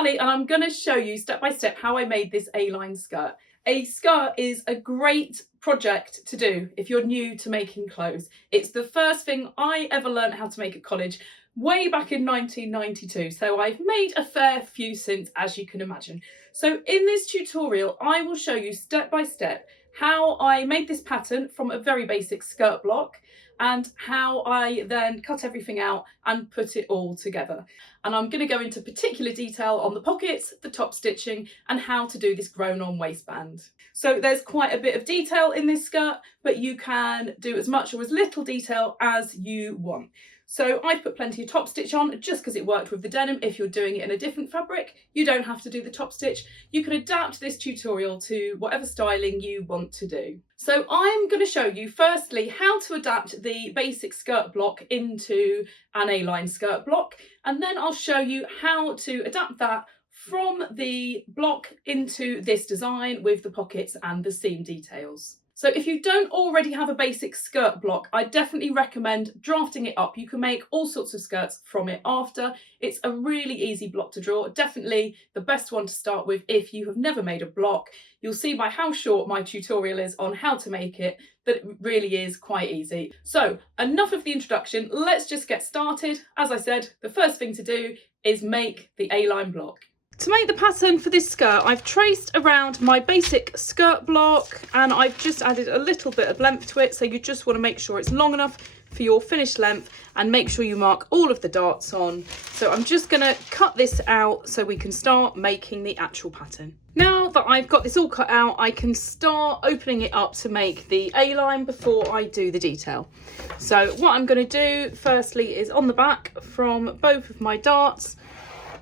Sally and I'm going to show you step by step how I made this A-line skirt. A skirt is a great project to do if you're new to making clothes. It's the first thing I ever learned how to make at college way back in 1992, so I've made a fair few since, as you can imagine. So in this tutorial I will show you step by step how I made this pattern from a very basic skirt block and how I then cut everything out and put it all together. And I'm going to go into particular detail on the pockets, the top stitching, and how to do this grown-on waistband. So there's quite a bit of detail in this skirt, but you can do as much or as little detail as you want. So I've put plenty of top stitch on just because it worked with the denim. If you're doing it in a different fabric, you don't have to do the top stitch. You can adapt this tutorial to whatever styling you want to do. So I'm going to show you firstly how to adapt the basic skirt block into an A-line skirt block, and then I'll show you how to adapt that from the block into this design with the pockets and the seam details. So if you don't already have a basic skirt block, I definitely recommend drafting it up. You can make all sorts of skirts from it after. It's a really easy block to draw. Definitely the best one to start with if you have never made a block. You'll see by how short my tutorial is on how to make it that it really is quite easy. So enough of the introduction, let's just get started. As I said, the first thing to do is make the A-line block. To make the pattern for this skirt, I've traced around my basic skirt block and I've just added a little bit of length to it. So you just want to make sure it's long enough for your finished length and make sure you mark all of the darts on. So I'm just going to cut this out so we can start making the actual pattern. Now that I've got this all cut out, I can start opening it up to make the A-line before I do the detail. So what I'm going to do firstly is on the back from both of my darts,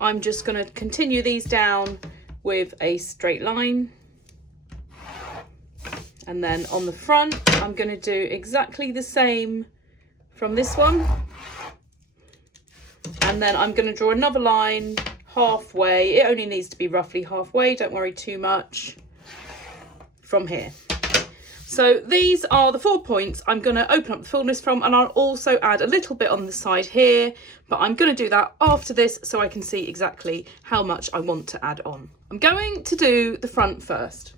I'm just going to continue these down with a straight line, and then on the front I'm going to do exactly the same from this one, and then I'm going to draw another line halfway. It only needs to be roughly halfway, don't worry too much, from here. So these are the 4 points I'm going to open up the fullness from, and I'll also add a little bit on the side here, but I'm going to do that after this so I can see exactly how much I want to add on. I'm going to do the front first,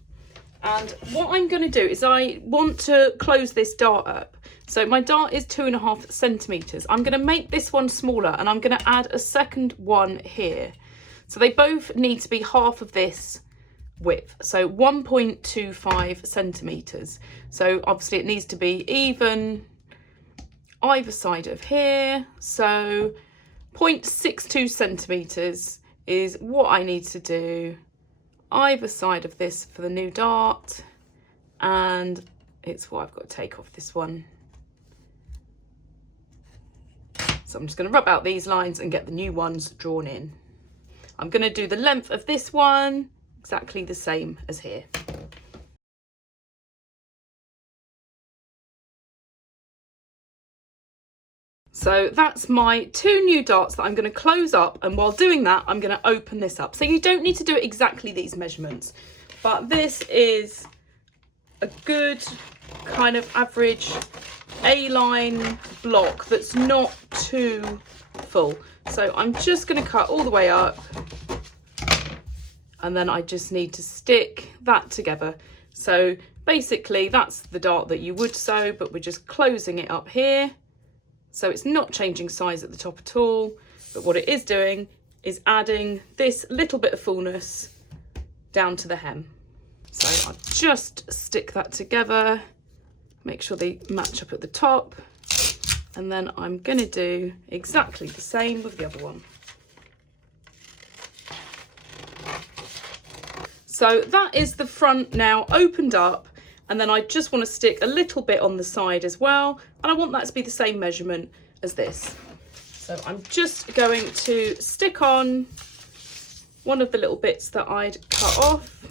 and what I'm going to do is I want to close this dart up. So my dart is 2.5 centimetres. I'm going to make this one smaller and I'm going to add a second one here. So they both need to be half of this width, so 1.25 centimetres. So obviously it needs to be even either side of here, so 0.62 centimetres is what I need to do either side of this for the new dart, and it's what I've got to take off this one. So I'm just going to rub out these lines and get the new ones drawn in. I'm going to do the length of this one exactly the same as here. So that's my 2 new darts that I'm going to close up, and while doing that I'm going to open this up. So you don't need to do exactly these measurements, but this is a good kind of average A-line block that's not too full. So I'm just going to cut all the way up, and then I just need to stick that together. So basically that's the dart that you would sew, but we're just closing it up here. So it's not changing size at the top at all, but what it is doing is adding this little bit of fullness down to the hem. So I'll just stick that together, make sure they match up at the top, and then I'm going to do exactly the same with the other one. So that is the front now opened up, and then I just want to stick a little bit on the side as well, and I want that to be the same measurement as this. So I'm just going to stick on one of the little bits that I'd cut off.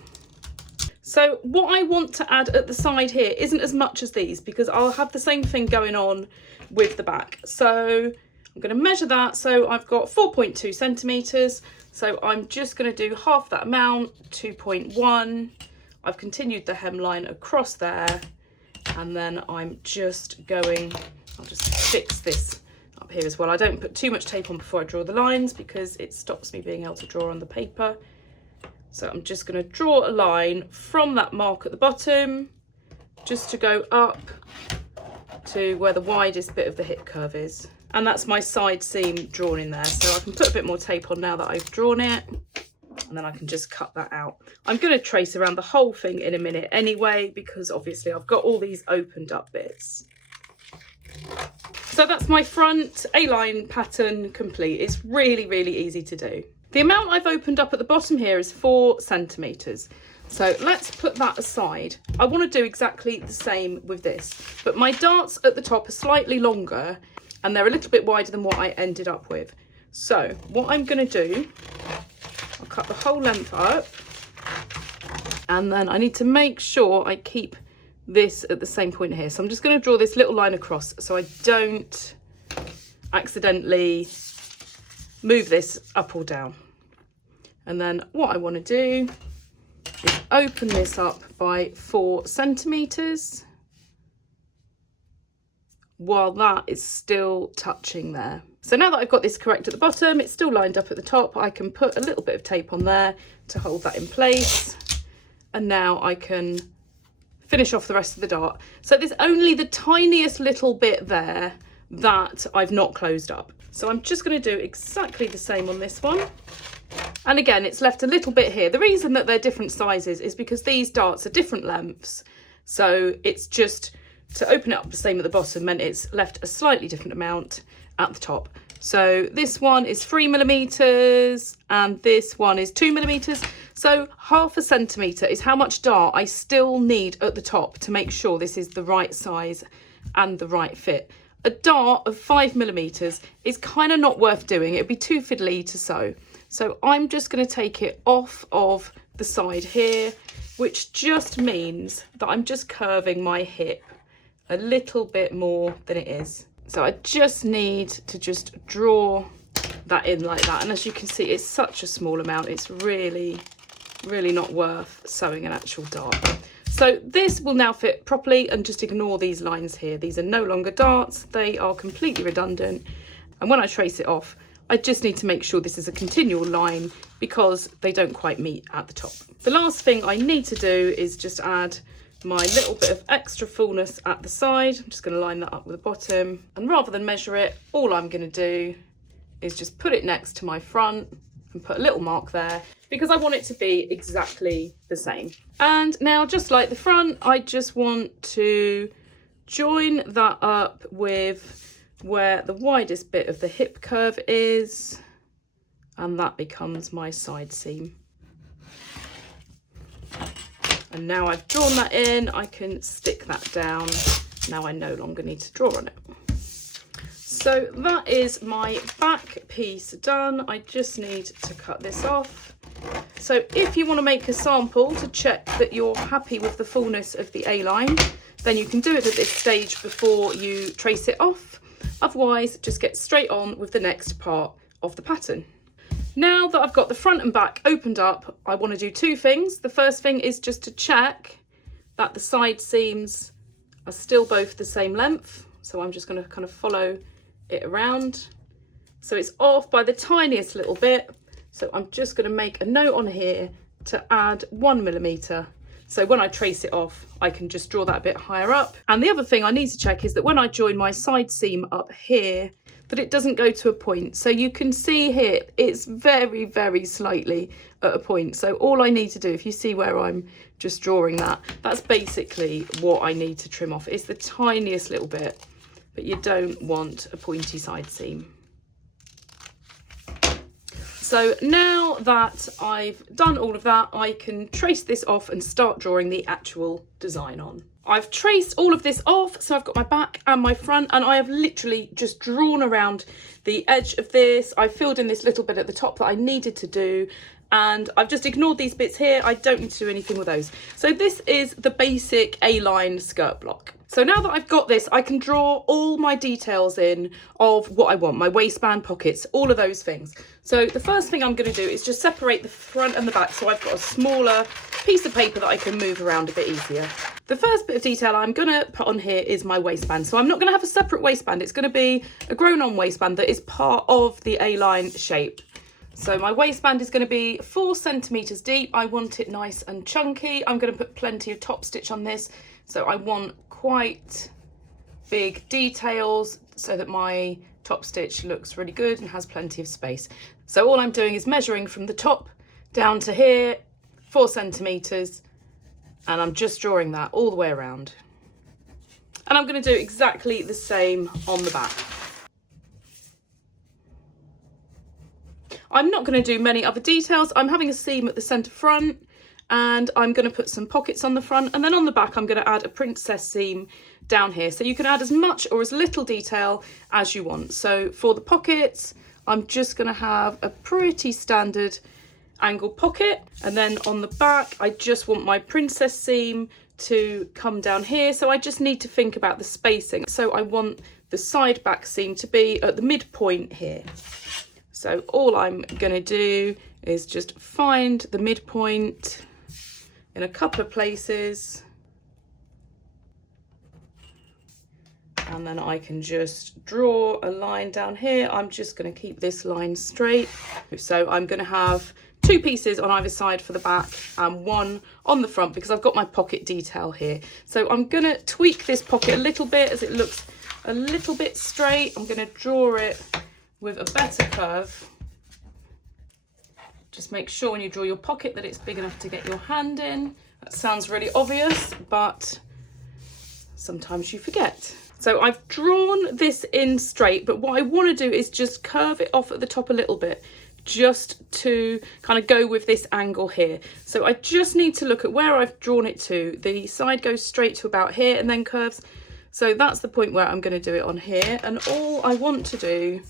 So what I want to add at the side here isn't as much as these, because I'll have the same thing going on with the back. So I'm going to measure that. So I've got 4.2 centimetres. So I'm just going to do half that amount, 2.1. I've continued the hemline across there, and then I'm just going, I'll just fix this up up here as well. I don't put too much tape on before I draw the lines because it stops me being able to draw on the paper. So I'm just going to draw a line from that mark at the bottom just to go up to where the widest bit of the hip curve is. And that's my side seam drawn in there. So I can put a bit more tape on now that I've drawn it, and then I can just cut that out. I'm going to trace around the whole thing in a minute anyway, because obviously I've got all these opened up bits. So that's my front A-line pattern complete. It's really, really easy to do. The amount I've opened up at the bottom here is 4 centimetres. So let's put that aside. I want to do exactly the same with this, but my darts at the top are slightly longer and they're a little bit wider than what I ended up with. So what I'm going to do, I'll cut the whole length up, and then I need to make sure I keep this at the same point here. So I'm just going to draw this little line across so I don't accidentally move this up or down. And then what I want to do is open this up by 4 centimetres while that is still touching there. So now that I've got this correct at the bottom, it's still lined up at the top, I can put a little bit of tape on there to hold that in place. And now I can finish off the rest of the dart. So there's only the tiniest little bit there that I've not closed up. So I'm just going to do exactly the same on this one. And again, it's left a little bit here. The reason that they're different sizes is because these darts are different lengths. So it's just to open it up the same at the bottom meant it's left a slightly different amount at the top. So this one is 3mm and this one is 2mm. So 1/2 centimetre is how much dart I still need at the top to make sure this is the right size and the right fit. A dart of 5mm is kind of not worth doing. It'd be too fiddly to sew. So I'm just going to take it off of the side here, which just means that I'm just curving my hip a little bit more than it is. So I just need to just draw that in like that. And as you can see, it's such a small amount. It's really, really not worth sewing an actual dart. So this will now fit properly, and just ignore these lines here. These are no longer darts. They are completely redundant. And when I trace it off, I just need to make sure this is a continual line because they don't quite meet at the top. The last thing I need to do is just add my little bit of extra fullness at the side. I'm just going to line that up with the bottom, and rather than measure it, all I'm going to do is just put it next to my front and put a little mark there because I want it to be exactly the same. And now, just like the front, I just want to join that up with where the widest bit of the hip curve is, and that becomes my side seam. And now I've drawn that in, I can stick that down. Now I no longer need to draw on it. So that is my back piece done. I just need to cut this off. So if you want to make a sample to check that you're happy with the fullness of the A-line, then you can do it at this stage before you trace it off. Otherwise, just get straight on with the next part of the pattern. Now that I've got the front and back opened up, I want to do 2 things. The first thing is just to check that the side seams are still both the same length. So I'm just going to kind of follow it around. So it's off by the tiniest little bit. So I'm just going to make a note on here to add 1mm. So when I trace it off, I can just draw that a bit higher up. And the other thing I need to check is that when I join my side seam up here, that it doesn't go to a point. So you can see here, it's very, very slightly at a point. So all I need to do, if you see where I'm just drawing that, that's basically what I need to trim off. It's the tiniest little bit, but you don't want a pointy side seam. So now that I've done all of that, I can trace this off and start drawing the actual design on. I've traced all of this off, so I've got my back and my front, and I have literally just drawn around the edge of this. I filled in this little bit at the top that I needed to do, and I've just ignored these bits here. I don't need to do anything with those. So this is the basic A-line skirt block. So now that I've got this, I can draw all my details in of what I want, my waistband, pockets, all of those things. So the first thing I'm going to do is just separate the front and the back so I've got a smaller piece of paper that I can move around a bit easier. The first bit of detail I'm going to put on here is my waistband. So I'm not going to have a separate waistband. It's going to be a grown-on waistband that is part of the A-line shape. So my waistband is going to be 4 centimetres deep. I want it nice and chunky. I'm going to put plenty of top stitch on this. So I want quite big details so that my top stitch looks really good and has plenty of space. So all I'm doing is measuring from the top down to here, 4 centimetres, and I'm just drawing that all the way around. And I'm going to do exactly the same on the back. I'm not going to do many other details. I'm having a seam at the centre front, and I'm going to put some pockets on the front, and then on the back I'm going to add a princess seam down here. So you can add as much or as little detail as you want. So for the pockets, I'm just going to have a pretty standard angle pocket, and then on the back I just want my princess seam to come down here. So I just need to think about the spacing. So I want the side back seam to be at the midpoint here. So all I'm going to do is just find the midpoint in a couple of places, and then I can just draw a line down here. I'm just going to keep this line straight. So I'm going to have 2 pieces on either side for the back and 1 on the front because I've got my pocket detail here. So I'm going to tweak this pocket a little bit as it looks a little bit straight. I'm going to draw it with a better curve. Just make sure when you draw your pocket that it's big enough to get your hand in. That sounds really obvious, but sometimes you forget. So I've drawn this in straight, but what I want to do is just curve it off at the top a little bit, just to kind of go with this angle here. So I just need to look at where I've drawn it to. The side goes straight to about here and then curves. So that's the point where I'm going to do it on here. And all I want to do,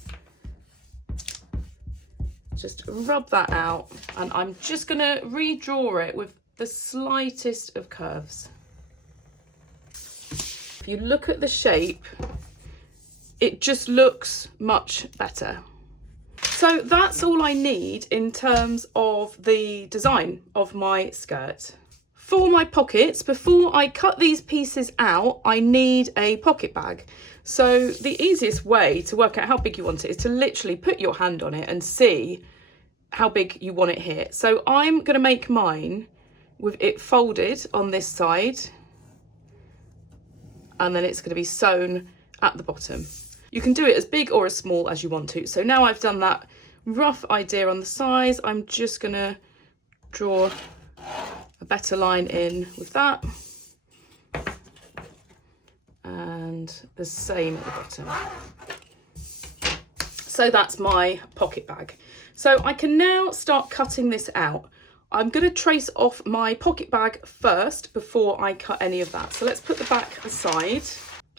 just rub that out, and I'm just going to redraw it with the slightest of curves. If you look at the shape, it just looks much better. So that's all I need in terms of the design of my skirt. For my pockets, before I cut these pieces out, I need a pocket bag. So the easiest way to work out how big you want it is to literally put your hand on it and see how big you want it here. So I'm going to make mine with it folded on this side, and then it's going to be sewn at the bottom. You can do it as big or as small as you want to. So now I've done that rough idea on the size, I'm just going to draw a better line in with that, and the same at the bottom. So that's my pocket bag. So I can now start cutting this out. I'm going to trace off my pocket bag first before I cut any of that. So let's put the back aside,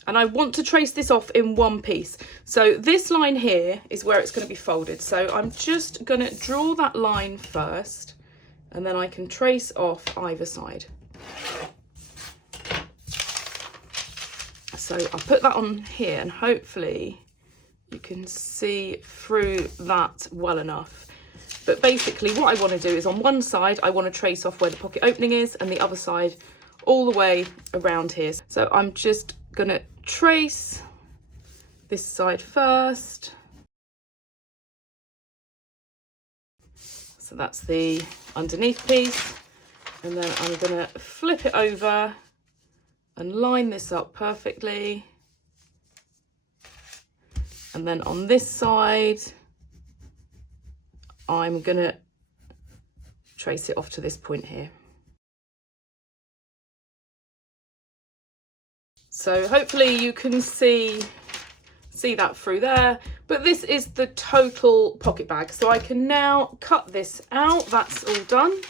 and I want to trace this off in one piece. So this line here is where it's going to be folded. So I'm just going to draw that line first, and then I can trace off either side. So I'll put that on here, and hopefully you can see through that well enough. But basically what I want to do is on one side, I want to trace off where the pocket opening is, and the other side all the way around here. So I'm just going to trace this side first. So that's the underneath piece. And then I'm going to flip it over and line this up perfectly. And then on this side, I'm going to trace it off to this point here. So hopefully you can see that through there, but this is the total pocket bag. So I can now cut this out. That's all done.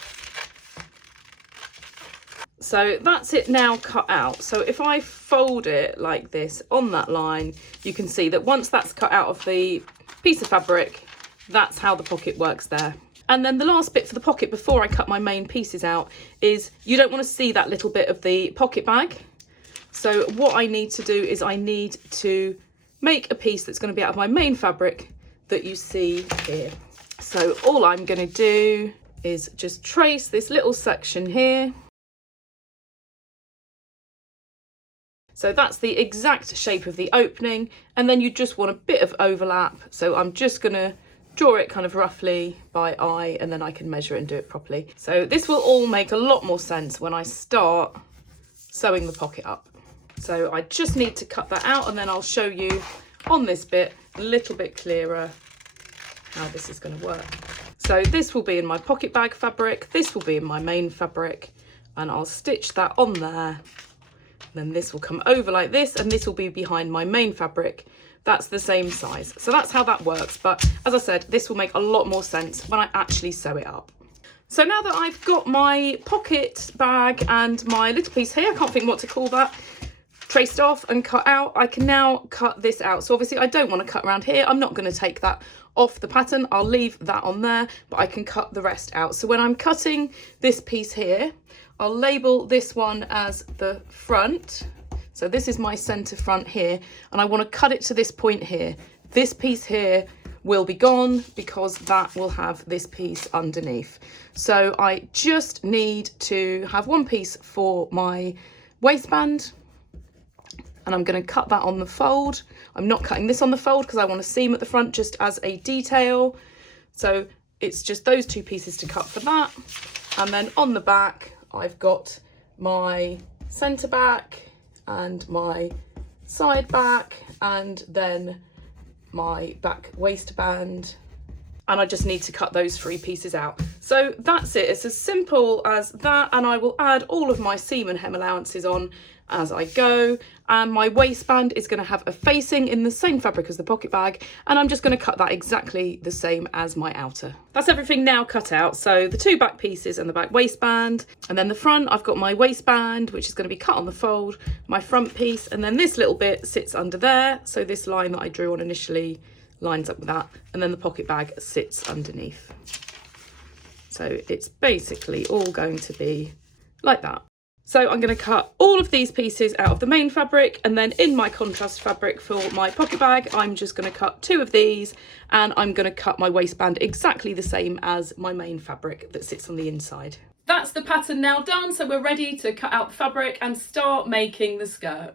So that's it now cut out. So if I fold it like this on that line, you can see that once that's cut out of the piece of fabric, that's how the pocket works there. And then the last bit for the pocket before I cut my main pieces out is you don't want to see that little bit of the pocket bag. So what I need to do is I need to make a piece that's going to be out of my main fabric that you see here. So all I'm going to do is just trace this little section here. So that's the exact shape of the opening, and then you just want a bit of overlap. So I'm just going to draw it kind of roughly by eye, and then I can measure it and do it properly. So this will all make a lot more sense when I start sewing the pocket up. So I just need to cut that out, and then I'll show you on this bit a little bit clearer how this is going to work. So this will be in my pocket bag fabric, this will be in my main fabric, and I'll stitch that on there. Then this will come over like this, and this will be behind my main fabric. That's the same size. So that's how that works. But as I said, this will make a lot more sense when I actually sew it up. So now that I've got my pocket bag and my little piece here, I can't think what to call that, traced off and cut out, I can now cut this out. So obviously I don't want to cut around here. I'm not going to take that off the pattern. I'll leave that on there, but I can cut the rest out. So when I'm cutting this piece here, I'll label this one as the front. So this is my center front here, and I want to cut it to this point here. This piece here will be gone because that will have this piece underneath. So I just need to have one piece for my waistband, and I'm going to cut that on the fold. I'm not cutting this on the fold because I want a seam at the front just as a detail. So it's just those two pieces to cut for that. And then on the back, I've got my centre back and my side back, and then my back waistband, and I just need to cut those three pieces out. So that's it. It's as simple as that, and I will add all of my seam and hem allowances on as I go. And my waistband is going to have a facing in the same fabric as the pocket bag, and I'm just going to cut that exactly the same as my outer. That's everything now cut out. So the two back pieces and the back waistband, and then the front, I've got my waistband, which is going to be cut on the fold, my front piece, and then this little bit sits under there. So this line that I drew on initially lines up with that, and then the pocket bag sits underneath. So it's basically all going to be like that. So I'm going to cut all of these pieces out of the main fabric, and then in my contrast fabric for my pocket bag, I'm just going to cut two of these, and I'm going to cut my waistband exactly the same as my main fabric that sits on the inside. That's the pattern now done, so we're ready to cut out the fabric and start making the skirt.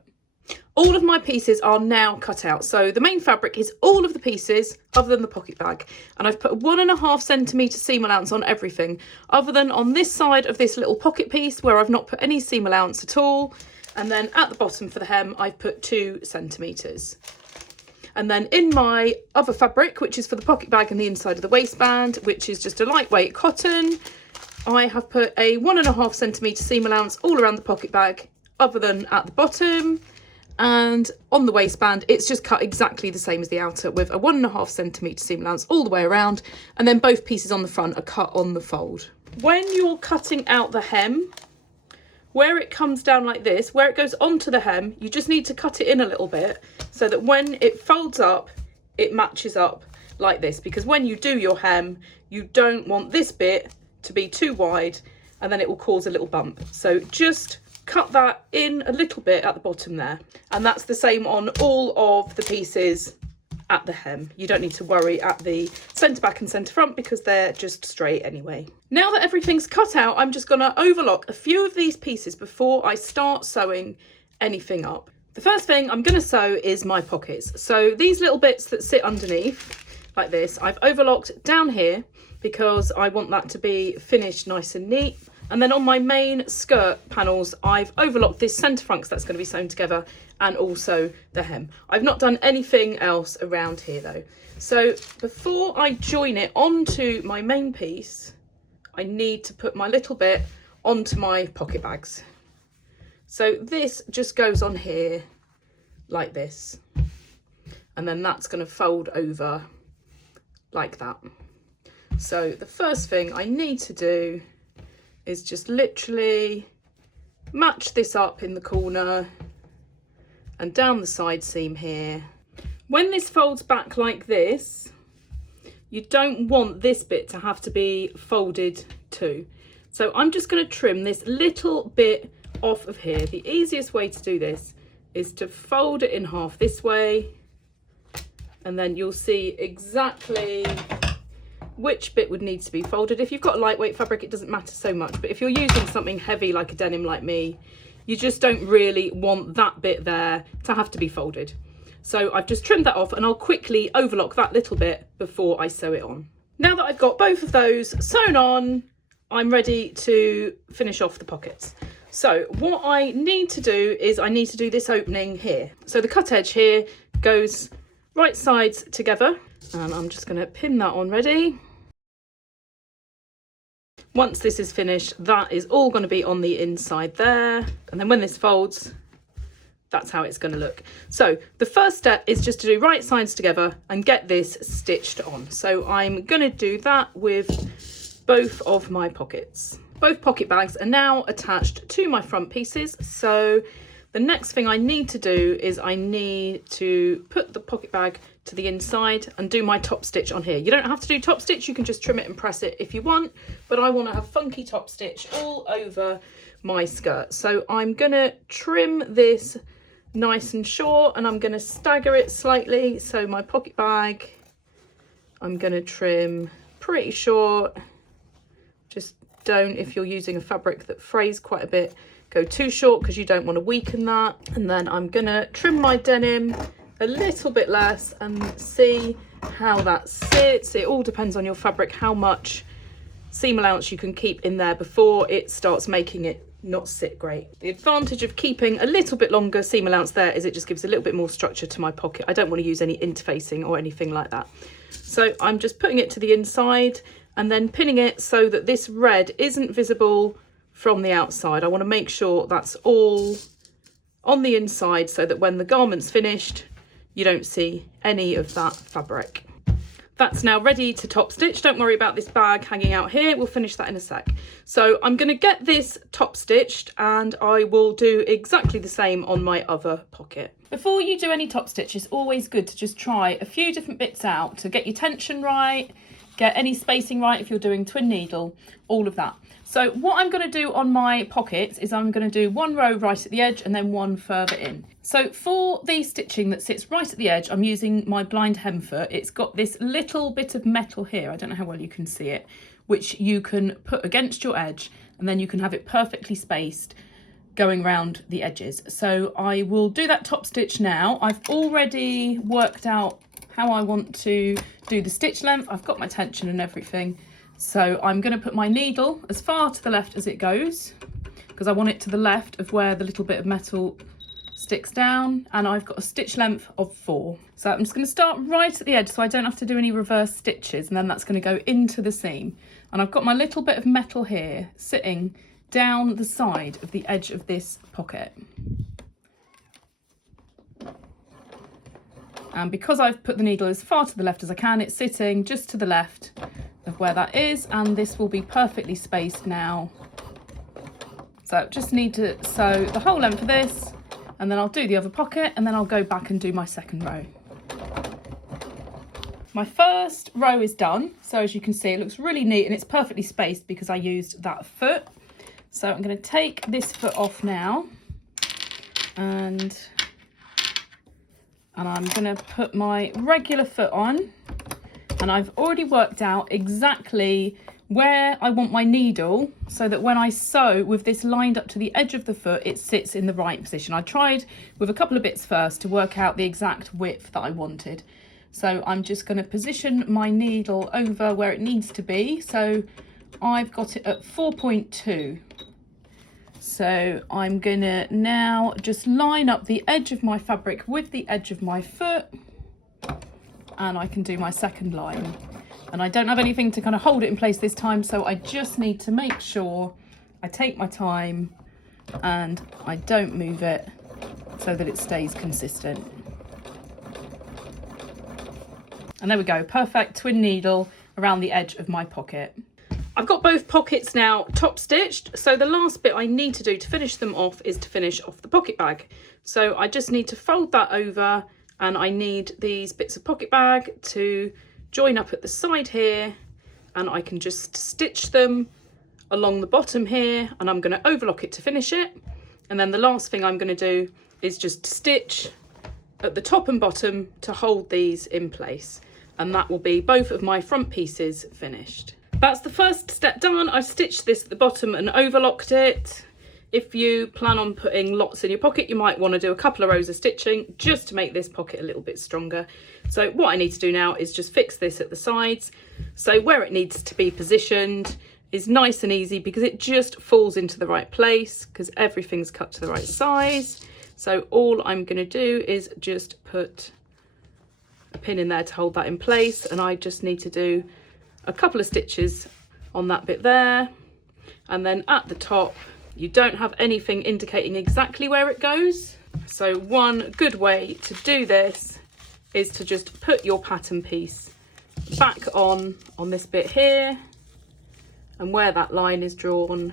All of my pieces are now cut out. So the main fabric is all of the pieces other than the pocket bag, and I've put 1.5 centimetre seam allowance on everything other than on this side of this little pocket piece where I've not put any seam allowance at all, and then at the bottom for the hem I've put 2 centimetres. And then in my other fabric, which is for the pocket bag and the inside of the waistband, which is just a lightweight cotton, I have put a 1.5 centimetre seam allowance all around the pocket bag other than at the bottom. And on the waistband, it's just cut exactly the same as the outer with a 1.5 centimetre seam allowance all the way around, and then both pieces on the front are cut on the fold. When you're cutting out the hem, where it comes down like this, where it goes onto the hem, you just need to cut it in a little bit so that when it folds up, it matches up like this, because when you do your hem, you don't want this bit to be too wide and then it will cause a little bump. So just cut that in a little bit at the bottom there, and that's the same on all of the pieces at the hem. You don't need to worry at the centre back and centre front because they're just straight anyway. Now that everything's cut out, I'm just going to overlock a few of these pieces before I start sewing anything up. The first thing I'm going to sew is my pockets. So these little bits that sit underneath like this, I've overlocked down here because I want that to be finished nice and neat. And then on my main skirt panels, I've overlocked this centre front because that's going to be sewn together, and also the hem. I've not done anything else around here though. So before I join it onto my main piece, I need to put my little bit onto my pocket bags. So this just goes on here like this, and then that's going to fold over like that. So the first thing I need to do is just literally match this up in the corner and down the side seam here. When this folds back like this, you don't want this bit to have to be folded too. So I'm just going to trim this little bit off of here. The easiest way to do this is to fold it in half this way, and then you'll see exactly which bit would need to be folded. If you've got a lightweight fabric, it doesn't matter so much, but if you're using something heavy like a denim like me, You just don't really want that bit there to have to be folded. So I've just trimmed that off, and I'll quickly overlock that little bit before I sew it on. Now that I've got both of those sewn on, I'm ready to finish off the pockets. So what I need to do is I need to do this opening here. So the cut edge here goes right sides together, and I'm just going to pin that on ready. Once this is finished, that is all going to be on the inside there. And then when this folds, that's how it's going to look. So the first step is just to do right sides together and get this stitched on. So I'm going to do that with both of my pockets. Both pocket bags are now attached to my front pieces. So the next thing I need to do is I need to put the pocket bag to the inside and do my top stitch on here. You don't have to do top stitch, you can just trim it and press it if you want, but I want to have funky top stitch all over my skirt. So I'm going to trim this nice and short, and I'm going to stagger it slightly. So my pocket bag, I'm going to trim pretty short. Just don't, if you're using a fabric that frays quite a bit, go too short because you don't want to weaken that. And then I'm going to trim my denim a little bit less and see how that sits. It all depends on your fabric, how much seam allowance you can keep in there before it starts making it not sit great. The advantage of keeping a little bit longer seam allowance there is it just gives a little bit more structure to my pocket. I don't want to use any interfacing or anything like that. So I'm just putting it to the inside and then pinning it so that this red isn't visible from the outside. I want to make sure that's all on the inside so that when the garment's finished, you don't see any of that fabric. That's now ready to top stitch. Don't worry about this bag hanging out here. We'll finish that in a sec. So I'm going to get this top stitched, and I will do exactly the same on my other pocket. Before you do any top stitch, it's always good to just try a few different bits out to get your tension right, get any spacing right if you're doing twin needle, all of that. So what I'm going to do on my pockets is I'm going to do one row right at the edge and then one further in. So for the stitching that sits right at the edge, I'm using my blind hem foot. It's got this little bit of metal here, I don't know how well you can see it, which you can put against your edge, and then you can have it perfectly spaced going around the edges. So I will do that top stitch now. I've already worked out how I want to do the stitch length. I've got my tension and everything. So I'm going to put my needle as far to the left as it goes, because I want it to the left of where the little bit of metal sticks down, and I've got a stitch length of 4. So I'm just going to start right at the edge so I don't have to do any reverse stitches, and then that's going to go into the seam. And I've got my little bit of metal here sitting down the side of the edge of this pocket. And because I've put the needle as far to the left as I can, it's sitting just to the left of where that is, and this will be perfectly spaced now. So just need to sew the whole length of this, and then I'll do the other pocket, and then I'll go back and do my second row. My first row is done, so as you can see it looks really neat and it's perfectly spaced because I used that foot. So I'm going to take this foot off now, and I'm going to put my regular foot on, and I've already worked out exactly where I want my needle so that when I sew with this lined up to the edge of the foot, it sits in the right position. I tried with a couple of bits first to work out the exact width that I wanted. So I'm just going to position my needle over where it needs to be. So I've got it at 4.2. So I'm going to now just line up the edge of my fabric with the edge of my foot, and I can do my second line. And I don't have anything to kind of hold it in place this time, so I just need to make sure I take my time and I don't move it so that it stays consistent. And there we go, perfect twin needle around the edge of my pocket. I've got both pockets now top stitched, so the last bit I need to do to finish them off is to finish off the pocket bag. So I just need to fold that over, and I need these bits of pocket bag to join up at the side here, and I can just stitch them along the bottom here, and I'm going to overlock it to finish it. And then the last thing I'm going to do is just stitch at the top and bottom to hold these in place, and that will be both of my front pieces finished. That's the first step done. I've stitched this at the bottom and overlocked it. If you plan on putting lots in your pocket, you might want to do a couple of rows of stitching just to make this pocket a little bit stronger. So what I need to do now is just fix this at the sides. So where it needs to be positioned is nice and easy because it just falls into the right place because everything's cut to the right size. So all I'm going to do is just put a pin in there to hold that in place, and I just need to do a couple of stitches on that bit there, and then at the top you don't have anything indicating exactly where it goes. So one good way to do this is to just put your pattern piece back on this bit here, and where that line is drawn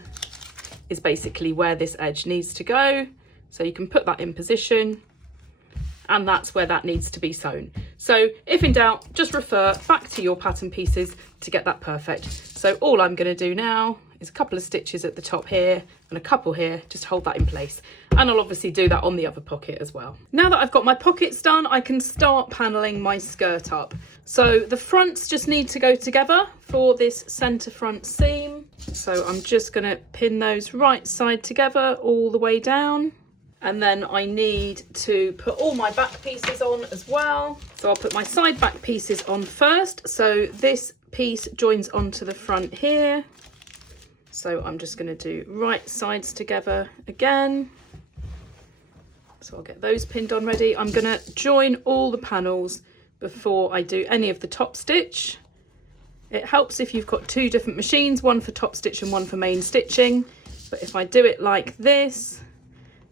is basically where this edge needs to go. So you can put that in position, and that's where that needs to be sewn. So if in doubt, just refer back to your pattern pieces to get that perfect. So all I'm going to do now is a couple of stitches at the top here and a couple here, just hold that in place. And I'll obviously do that on the other pocket as well. Now that I've got my pockets done, I can start paneling my skirt up. So the fronts just need to go together for this centre front seam. So I'm just going to pin those right side together all the way down. And then I need to put all my back pieces on as well. So I'll put my side back pieces on first. So this piece joins onto the front here. So I'm just going to do right sides together again. So I'll get those pinned on ready. I'm going to join all the panels before I do any of the top stitch. It helps if you've got two different machines, one for top stitch and one for main stitching. But if I do it like this,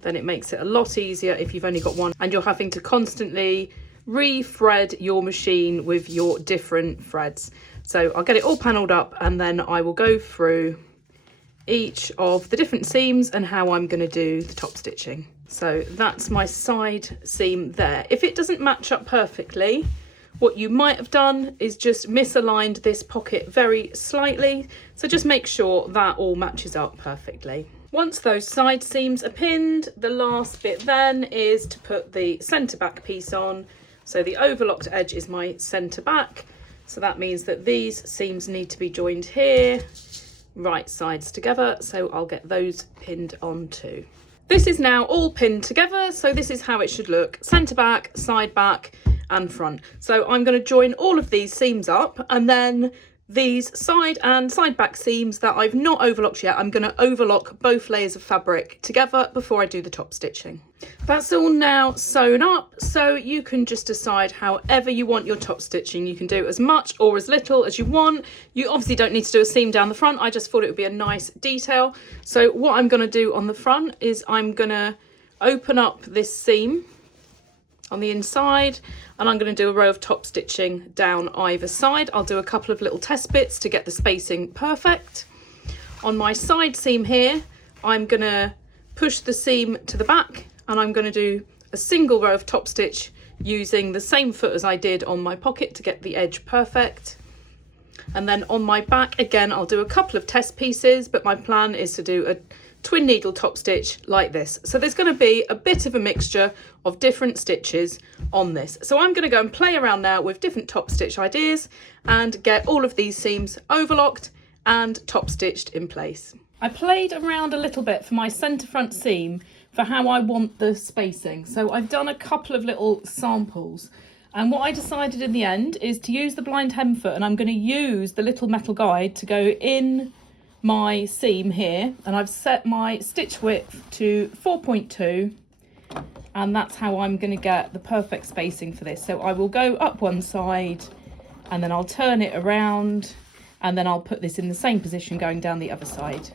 then it makes it a lot easier if you've only got one and you're having to constantly re-thread your machine with your different threads. So I'll get it all panelled up, and then I will go through each of the different seams and how I'm going to do the top stitching. So that's my side seam there. If it doesn't match up perfectly, what you might have done is just misaligned this pocket very slightly. So just make sure that all matches up perfectly. Once those side seams are pinned, the last bit then is to put the centre back piece on. So the overlocked edge is my centre back. So that means that these seams need to be joined here, right sides together. So I'll get those pinned on too. This is now all pinned together. So this is how it should look: centre back, side back and front. So I'm going to join all of these seams up, and then these side and side back seams that I've not overlocked yet, I'm going to overlock both layers of fabric together before I do the top stitching. That's all now sewn up, so you can just decide however you want your top stitching. You can do as much or as little as you want. You obviously don't need to do a seam down the front. I just thought it would be a nice detail. So what I'm going to do on the front is I'm going to open up this seam on the inside, and I'm going to do a row of top stitching down either side. I'll do a couple of little test bits to get the spacing perfect. On my side seam here, I'm going to push the seam to the back, and I'm going to do a single row of top stitch using the same foot as I did on my pocket to get the edge perfect. And then on my back again, I'll do a couple of test pieces, but my plan is to do a twin needle top stitch like this. So there's going to be a bit of a mixture of different stitches on this. So I'm going to go and play around now with different top stitch ideas and get all of these seams overlocked and top stitched in place. I played around a little bit for my centre front seam for how I want the spacing. So I've done a couple of little samples, and what I decided in the end is to use the blind hem foot, and I'm going to use the little metal guide to go in my seam here, and I've set my stitch width to 4.2, and that's how I'm going to get the perfect spacing for this. So I will go up one side, and then I'll turn it around, and then I'll put this in the same position going down the other side.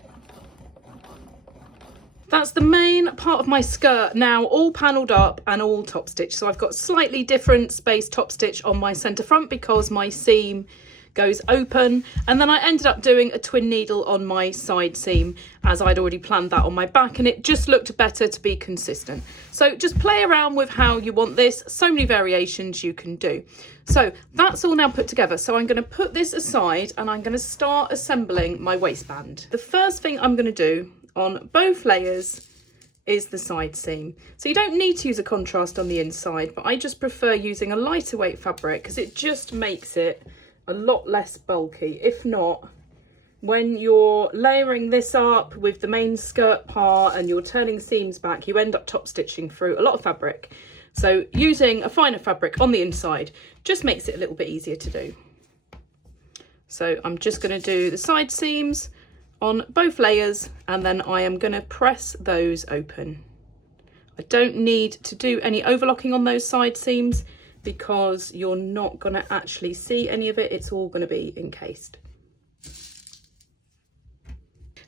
That's the main part of my skirt now all panelled up and all top stitched. So I've got slightly different space top stitch on my centre front because my seam goes open, and then I ended up doing a twin needle on my side seam as I'd already planned that on my back, and it just looked better to be consistent. So just play around with how you want this. So many variations you can do. So that's all now put together. So I'm going to put this aside and I'm going to start assembling my waistband. The first thing I'm going to do on both layers is the side seam. So you don't need to use a contrast on the inside, but I just prefer using a lighter weight fabric because it just makes it a lot less bulky. If not, when you're layering this up with the main skirt part and you're turning seams back, you end up top stitching through a lot of fabric. So using a finer fabric on the inside just makes it a little bit easier to do. So I'm just going to do the side seams on both layers, and then I am going to press those open. I don't need to do any overlocking on those side seams because you're not going to actually see any of it. It's all going to be encased.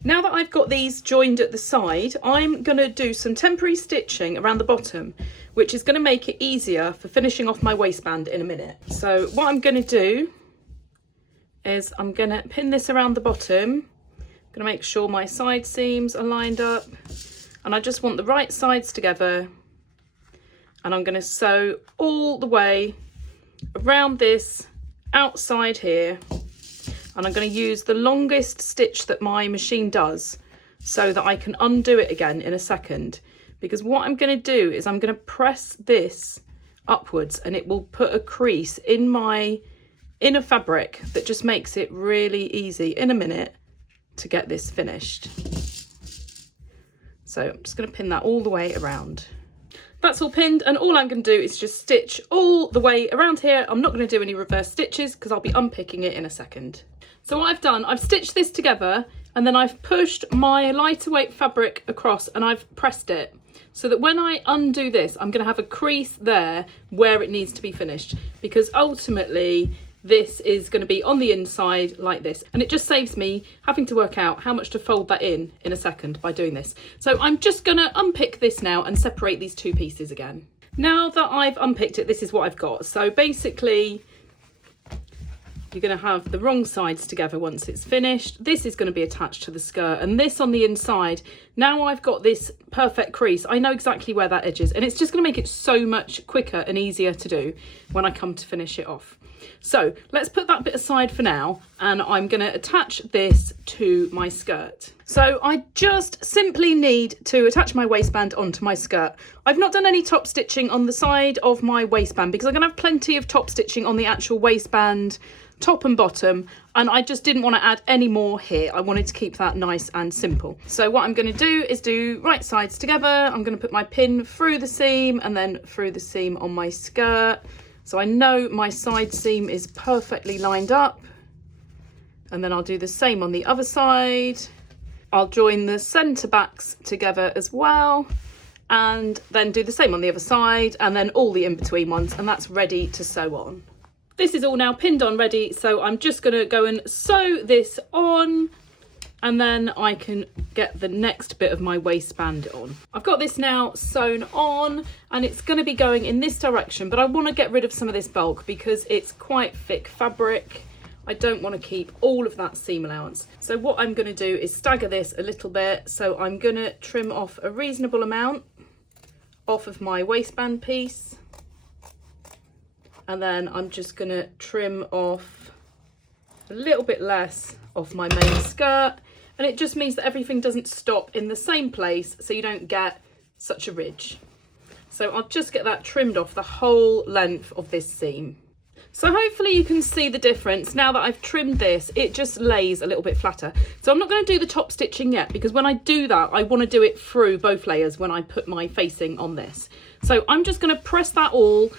Now that I've got these joined at the side, I'm going to do some temporary stitching around the bottom, which is going to make it easier for finishing off my waistband in a minute. So what I'm going to do is I'm going to pin this around the bottom. I'm going to make sure my side seams are lined up, and I just want the right sides together, and I'm going to sew all the way around this outside here. And I'm going to use the longest stitch that my machine does so that I can undo it again in a second. Because what I'm going to do is I'm going to press this upwards, and it will put a crease in my inner fabric that just makes it really easy in a minute to get this finished. So I'm just going to pin that all the way around. That's all pinned, and all I'm going to do is just stitch all the way around here. I'm not going to do any reverse stitches because I'll be unpicking it in a second. So what I've done, I've stitched this together, and then I've pushed my lighter weight fabric across and I've pressed it so that when I undo this, I'm going to have a crease there where it needs to be finished, because ultimately this is going to be on the inside like this, and it just saves me having to work out how much to fold that in a second by doing this. So I'm just going to unpick this now and separate these two pieces again. Now that I've unpicked it, this is what I've got. So basically you're going to have the wrong sides together once it's finished. This is going to be attached to the skirt, and this on the inside. Now I've got this perfect crease. I know exactly where that edge is, and it's just going to make it so much quicker and easier to do when I come to finish it off. So let's put that bit aside for now, and I'm going to attach this to my skirt. So I just simply need to attach my waistband onto my skirt. I've not done any top stitching on the side of my waistband because I'm going to have plenty of top stitching on the actual waistband, top and bottom, and I just didn't want to add any more here. I wanted to keep that nice and simple. So what I'm going to do is do right sides together. I'm going to put my pin through the seam and then through the seam on my skirt. So I know my side seam is perfectly lined up, and then I'll do the same on the other side. I'll join the centre backs together as well, and then do the same on the other side, and then all the in-between ones, and that's ready to sew on. This is all now pinned on ready, so I'm just going to go and sew this on, and then I can get the next bit of my waistband on. I've got this now sewn on, and it's going to be going in this direction, but I want to get rid of some of this bulk because it's quite thick fabric. I don't want to keep all of that seam allowance. So what I'm going to do is stagger this a little bit. So I'm going to trim off a reasonable amount off of my waistband piece. And then I'm just going to trim off a little bit less off my main skirt. And it just means that everything doesn't stop in the same place, so you don't get such a ridge. So I'll just get that trimmed off the whole length of this seam. So hopefully you can see the difference. Now that I've trimmed this, it just lays a little bit flatter. So I'm not going to do the top stitching yet, because when I do that, I want to do it through both layers when I put my facing on this. So I'm just going to press that all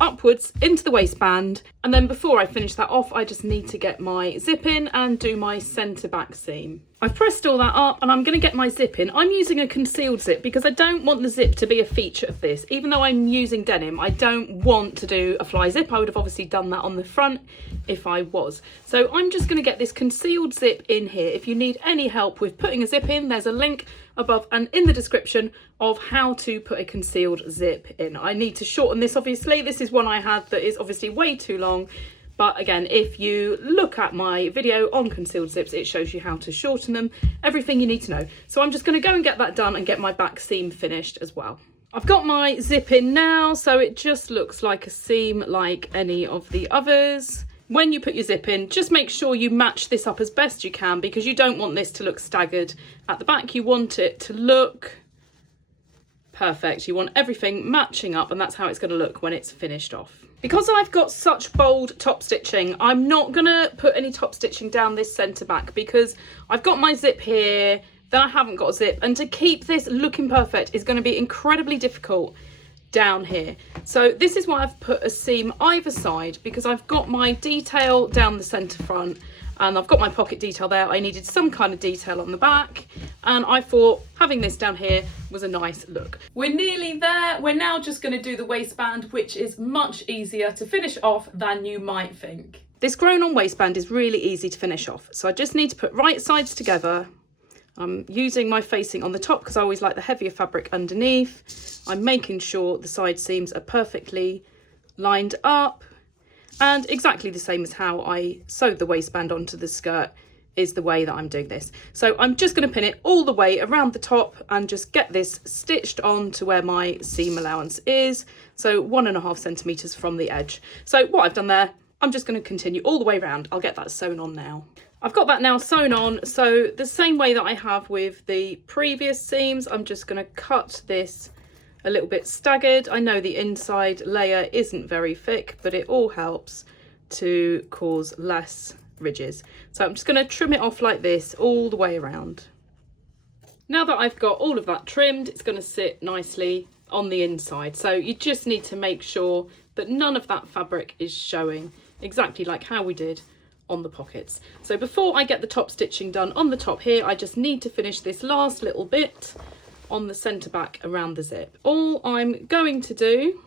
upwards into the waistband, and then before I finish that off, I just need to get my zip in and do my centre back seam. I've pressed all that up, and I'm going to get my zip in. I'm using a concealed zip because I don't want the zip to be a feature of this. Even though I'm using denim, I don't want to do a fly zip. I would have obviously done that on the front if I was. So I'm just going to get this concealed zip in here. If you need any help with putting a zip in, there's a link above and in the description of how to put a concealed zip in. I need to shorten this, obviously. This is one I had that is obviously way too long. But again, if you look at my video on concealed zips, it shows you how to shorten them, everything you need to know. So I'm just going to go and get that done and get my back seam finished as well. I've got my zip in now, so it just looks like a seam like any of the others. When you put your zip in, just make sure you match this up as best you can, because you don't want this to look staggered at the back. You want it to look perfect. You want everything matching up, and that's how it's going to look when it's finished off. Because I've got such bold top stitching, I'm not gonna put any top stitching down this centre back because I've got my zip here, then I haven't got a zip, and to keep this looking perfect is going to be incredibly difficult down here. So this is why I've put a seam either side, because I've got my detail down the centre front and I've got my pocket detail there. I needed some kind of detail on the back, and I thought having this down here was a nice look. We're nearly there. We're now just going to do the waistband, which is much easier to finish off than you might think. This grown on waistband is really easy to finish off. So I just need to put right sides together. I'm using my facing on the top because I always like the heavier fabric underneath. I'm making sure the side seams are perfectly lined up, and exactly the same as how I sewed the waistband onto the skirt is the way that I'm doing this. So I'm just going to pin it all the way around the top and just get this stitched on to where my seam allowance is, so 1.5 centimetres from the edge. So what I've done there, I'm just going to continue all the way around. I'll get that sewn on now. I've got that now sewn on, so the same way that I have with the previous seams, I'm just going to cut this a little bit staggered. I know the inside layer isn't very thick, but it all helps to cause less ridges. So I'm just going to trim it off like this all the way around. Now that I've got all of that trimmed, it's going to sit nicely on the inside. So you just need to make sure that none of that fabric is showing, exactly like how we did on the pockets. So before I get the top stitching done on the top here, I just need to finish this last little bit on the centre back around the zip. All I'm going to do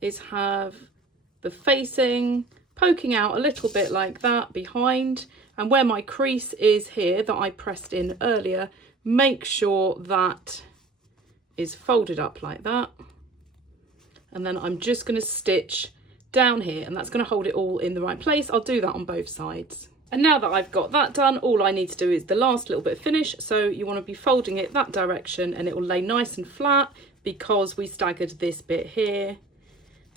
is have the facing poking out a little bit like that behind, and where my crease is here that I pressed in earlier, make sure that is folded up like that, and then I'm just going to stitch down here, and that's going to hold it all in the right place. I'll do that on both sides. And now that I've got that done, all I need to do is the last little bit of finish. So you want to be folding it that direction, and it will lay nice and flat because we staggered this bit here,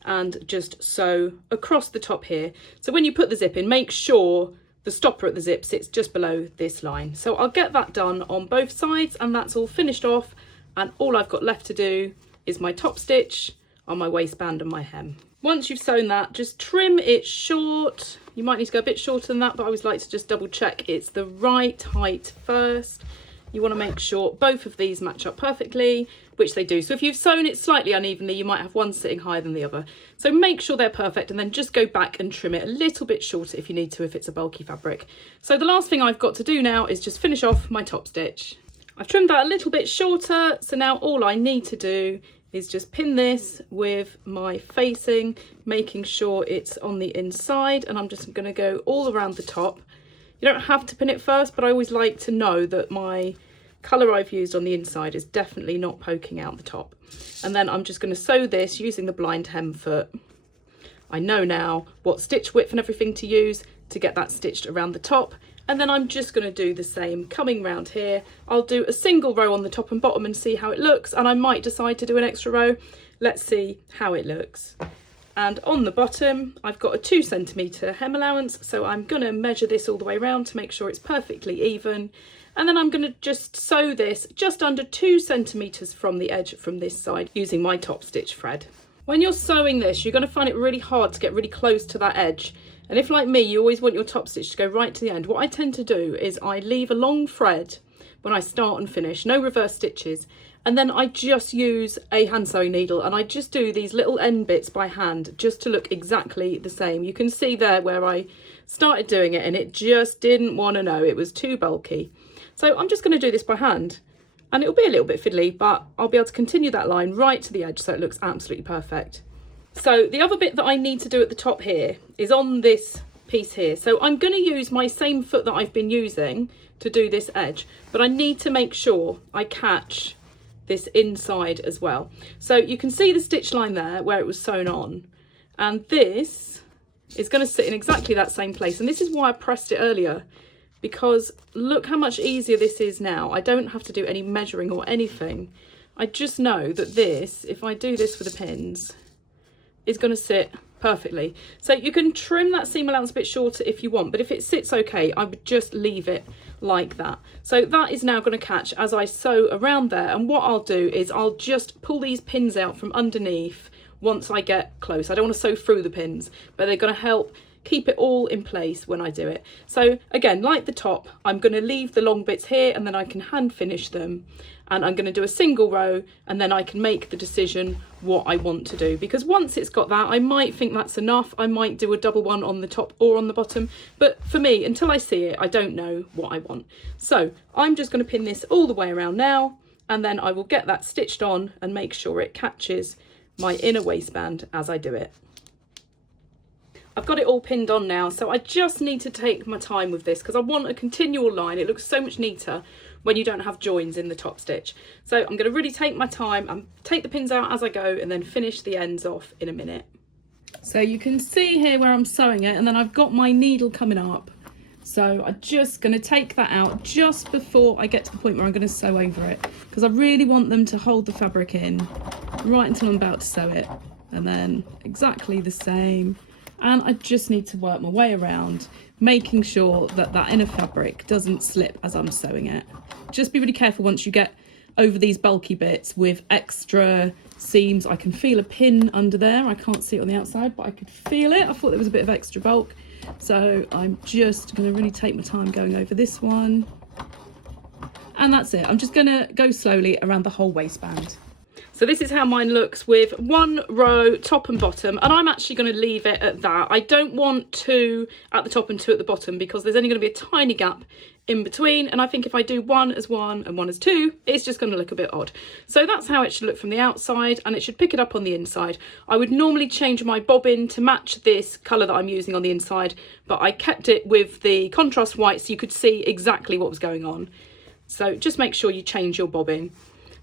and just sew across the top here. So when you put the zip in, make sure the stopper at the zip sits just below this line. So I'll get that done on both sides, and that's all finished off, and all I've got left to do is my top stitch on my waistband and my hem. Once you've sewn that, just trim it short. You might need to go a bit shorter than that, but I always like to just double check it's the right height first. You want to make sure both of these match up perfectly, which they do. So if you've sewn it slightly unevenly, you might have one sitting higher than the other. So make sure they're perfect, and then just go back and trim it a little bit shorter if you need to, if it's a bulky fabric. So the last thing I've got to do now is just finish off my top stitch. I've trimmed that a little bit shorter, so now all I need to do is just pin this with my facing, making sure it's on the inside, and I'm just going to go all around the top. You don't have to pin it first, but I always like to know that my colour I've used on the inside is definitely not poking out the top. And then I'm just going to sew this using the blind hem foot. I know now what stitch width and everything to use to get that stitched around the top. And then I'm just going to do the same coming round here. I'll do a single row on the top and bottom and see how it looks, and I might decide to do an extra row. Let's see how it looks. And on the bottom I've got a 2 centimetre hem allowance, so I'm going to measure this all the way around to make sure it's perfectly even, and then I'm going to just sew this just under 2 centimetres from the edge from this side using my top stitch thread. When you're sewing this, you're going to find it really hard to get really close to that edge. And if, like me, you always want your top stitch to go right to the end, what I tend to do is I leave a long thread when I start and finish, no reverse stitches, and then I just use a hand sewing needle and I just do these little end bits by hand just to look exactly the same. You can see there where I started doing it and it just didn't want to know, it was too bulky. So I'm just going to do this by hand, and it'll be a little bit fiddly, but I'll be able to continue that line right to the edge so it looks absolutely perfect. So the other bit that I need to do at the top here is on this piece here. So I'm going to use my same foot that I've been using to do this edge, but I need to make sure I catch this inside as well. So you can see the stitch line there where it was sewn on, and this is going to sit in exactly that same place. And this is why I pressed it earlier, because look how much easier this is now. I don't have to do any measuring or anything. I just know that this, if I do this with the pins, is going to sit perfectly. So you can trim that seam allowance a bit shorter if you want, but if it sits okay, I would just leave it like that. So that is now going to catch as I sew around there, and what I'll do is I'll just pull these pins out from underneath once I get close. I don't want to sew through the pins, but they're going to help keep it all in place when I do it. So again, like the top, I'm going to leave the long bits here and then I can hand finish them, and I'm going to do a single row and then I can make the decision what I want to do, because once it's got that, I might think that's enough. I might do a double one on the top or on the bottom, but for me, until I see it, I don't know what I want. So I'm just going to pin this all the way around now, and then I will get that stitched on and make sure it catches my inner waistband as I do it. I've got it all pinned on now, so I just need to take my time with this because I want a continual line. It looks so much neater when you don't have joins in the top stitch. So I'm going to really take my time and take the pins out as I go and then finish the ends off in a minute. So you can see here where I'm sewing it, and then I've got my needle coming up. So I'm just going to take that out just before I get to the point where I'm going to sew over it, because I really want them to hold the fabric in right until I'm about to sew it. And then exactly the same. And I just need to work my way around, making sure that that inner fabric doesn't slip as I'm sewing it. Just be really careful once you get over these bulky bits with extra seams. I can feel a pin under there. I can't see it on the outside, but I could feel it. I thought there was a bit of extra bulk. So I'm just going to really take my time going over this one. And that's it. I'm just going to go slowly around the whole waistband. So this is how mine looks with one row top and bottom, and I'm actually going to leave it at that. I don't want two at the top and two at the bottom because there's only going to be a tiny gap in between, and I think if I do one as one and one as two, it's just going to look a bit odd. So that's how it should look from the outside, and it should pick it up on the inside. I would normally change my bobbin to match this colour that I'm using on the inside, but I kept it with the contrast white so you could see exactly what was going on. So just make sure you change your bobbin.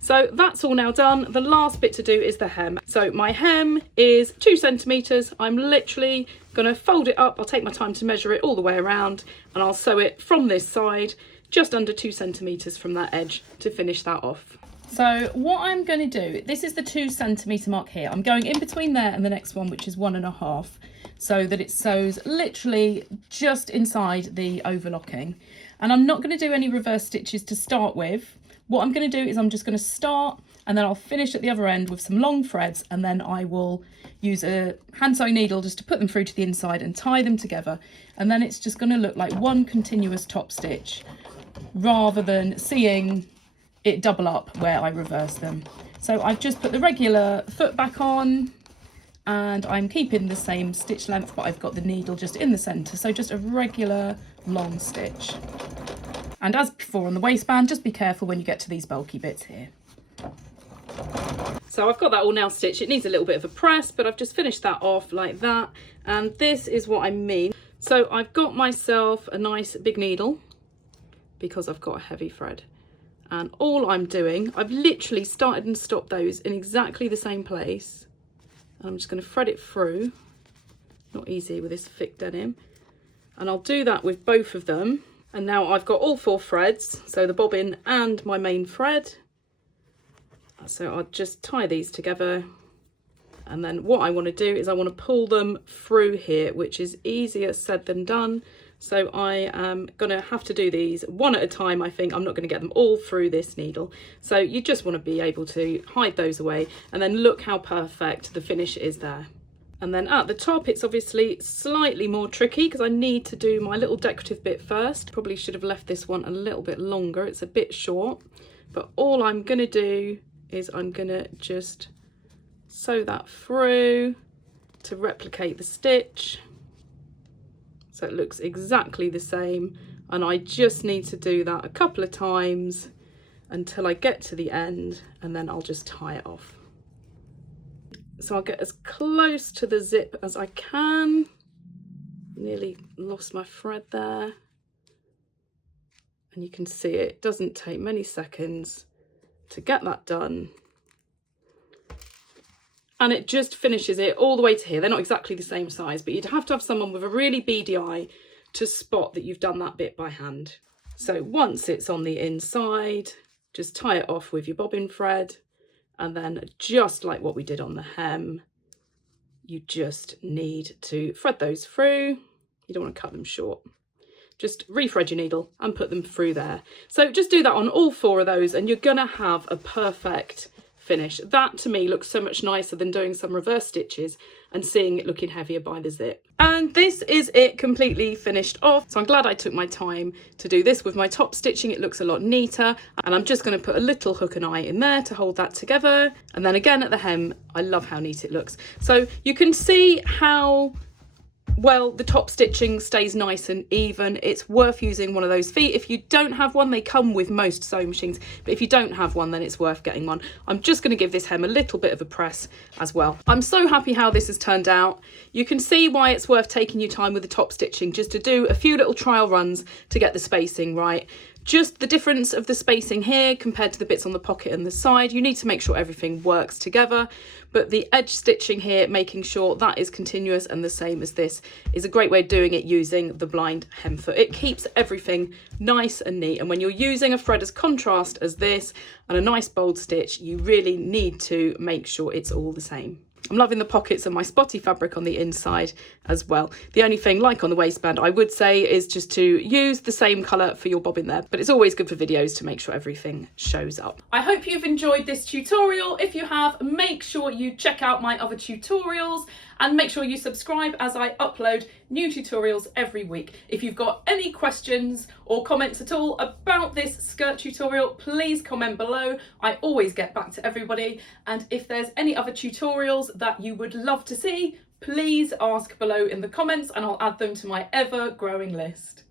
So that's all now done. The last bit to do is the hem. So my hem is 2 centimetres. I'm literally going to fold it up. I'll take my time to measure it all the way around, and I'll sew it from this side just under 2 centimetres from that edge to finish that off. So what I'm going to do, this is the 2 centimetre mark here. I'm going in between there and the next one, which is 1.5, so that it sews literally just inside the overlocking. And I'm not going to do any reverse stitches to start with. What I'm going to do is I'm just going to start, and then I'll finish at the other end with some long threads, and then I will use a hand sewing needle just to put them through to the inside and tie them together, and then it's just going to look like one continuous top stitch rather than seeing it double up where I reverse them. So I've just put the regular foot back on, and I'm keeping the same stitch length, but I've got the needle just in the centre, so just a regular long stitch. And as before on the waistband, just be careful when you get to these bulky bits here. So I've got that all now stitched. It needs a little bit of a press, but I've just finished that off like that. And this is what I mean. So I've got myself a nice big needle because I've got a heavy thread. And all I'm doing, I've literally started and stopped those in exactly the same place. And I'm just going to thread it through. Not easy with this thick denim. And I'll do that with both of them. And now I've got all 4 threads, so the bobbin and my main thread. So I'll just tie these together. And then what I want to do is I want to pull them through here, which is easier said than done. So I am going to have to do these one at a time, I think. I'm not going to get them all through this needle. So you just want to be able to hide those away. And then look how perfect the finish is there. And then at the top, it's obviously slightly more tricky because I need to do my little decorative bit first. Probably should have left this one a little bit longer. It's a bit short, but all I'm going to do is I'm going to just sew that through to replicate the stitch. So it looks exactly the same. And I just need to do that a couple of times until I get to the end, and then I'll just tie it off. So I'll get as close to the zip as I can. Nearly lost my thread there. And you can see it doesn't take many seconds to get that done. And it just finishes it all the way to here. They're not exactly the same size, but you'd have to have someone with a really beady eye to spot that you've done that bit by hand. So once it's on the inside, just tie it off with your bobbin thread. And then just like what we did on the hem, you just need to thread those through. You don't want to cut them short. Just re-thread your needle and put them through there. So just do that on all 4 of those and you're going to have a perfect finish. That to me looks so much nicer than doing some reverse stitches and seeing it looking heavier by the zip. And this is it completely finished off. So I'm glad I took my time to do this with my top stitching. It looks a lot neater, and I'm just going to put a little hook and eye in there to hold that together. And then again at the hem, I love how neat it looks. So you can see how well the top stitching stays nice and even. It's worth using one of those feet. If you don't have one, they come with most sewing machines, but if you don't have one, then it's worth getting one. I'm just going to give this hem a little bit of a press as well. I'm so happy how this has turned out. You can see why it's worth taking your time with the top stitching, just to do a few little trial runs to get the spacing right. Just the difference of the spacing here compared to the bits on the pocket and the side, you need to make sure everything works together. But the edge stitching here, making sure that is continuous and the same as this, is a great way of doing it using the blind hem foot. It keeps everything nice and neat. And when you're using a thread as contrast as this and a nice bold stitch, you really need to make sure it's all the same. I'm loving the pockets and my spotty fabric on the inside as well. The only thing, like on the waistband, I would say is just to use the same colour for your bobbin there, but it's always good for videos to make sure everything shows up. I hope you've enjoyed this tutorial. If you have, make sure you check out my other tutorials and make sure you subscribe as I upload new tutorials every week. If you've got any questions or comments at all about this skirt tutorial, please comment below. I always get back to everybody. And if there's any other tutorials that you would love to see, please ask below in the comments and I'll add them to my ever growing list.